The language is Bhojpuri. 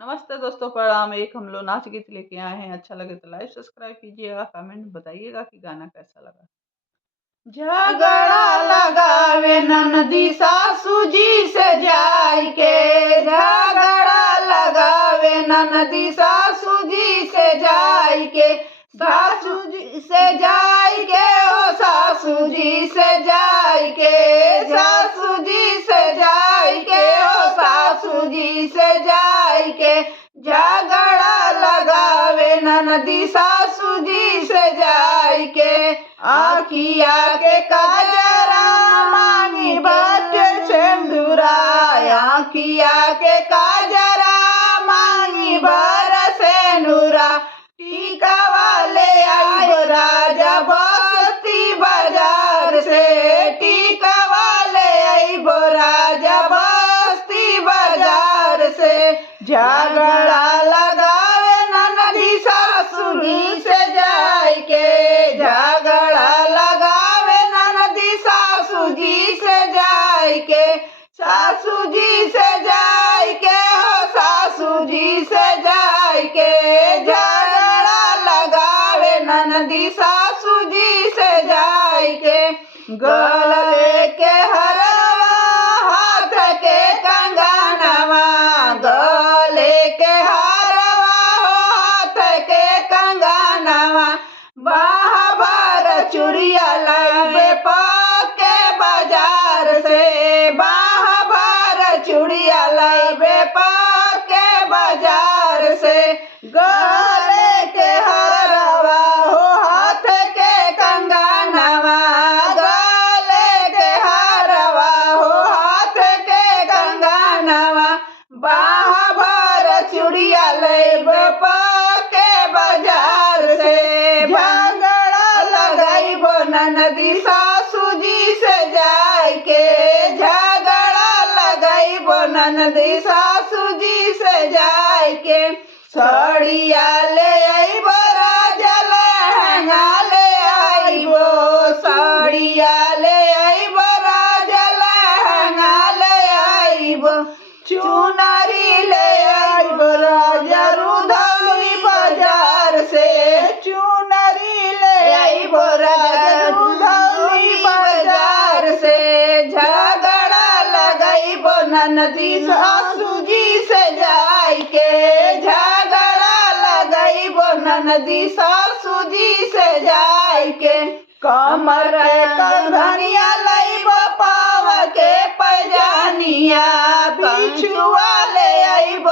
नमस्ते दोस्तों, प्रणाम। एक हम लोग नाच गीत लेके आए हैं। अच्छा लगे तो लाइक सब्सक्राइब कीजिएगा, कमेंट बताइएगा कि गाना कैसा लगा। झगड़ा लगावे ननदी सासू जी से जाय के, झगड़ा लगावे ननदी सासू जी से जाय के, सासू जी से जाय के, ओ सासू जी से जाय के, सासू जी से जाय के, ओ सासू जी से जाय के, झगड़ा लगावे ननदी सासू जी से जाय के। आखिया के काजरा मांगी बाटे सिंदूरा, आखिया के काजरा मांगी बरसे नूरा, टीका वाले आइब राजा बस्ती बाजार से, टीका वाले आइब राजा बस्ती बाजार से, झगड़ा लगावे ननदी सासू जी से जाय के, झगड़ा लगावे ननदी सासू जी से जाय के, सासू जी से जाय के, हो सासू जी से जाय के, झगड़ा लगावे ननदी सासू जी से जाय के। गले के हरवा हाथ के कंगनवा, गले के हरवा हाथ के कंगनवा, बाह बार चूड़िया लावे पाके बाजार से, बाह बार चूड़िया लावे पाके बाजार से, गले के हरवा हो हाथ के कंगनवा, गले के हरवा हो हाथ के कंगनवा, बाह बार चूड़िया लावे पाके बाजार से, झगड़ा लगाइब ननदी सासू जी से जाय के, झगड़ा लगाइब ननदी सासू जी से जाय के। साड़िया ले आइब राजा लहंगा ले आइब, साड़िया ले आइब राजा लहंगा ले आइब, चुनरी ले आइब राजा रुधौली बाजार से, चुनरी ले आइब राजा रुधौली बाजार से, झगड़ा लगाइब ननदी सासू जी से जाय के, झगड़ा लगाइब ननदी सासू जी से जाय के। कमर कंगनिया लाइब पाव के पैजानिया, बिछुआ ले आइब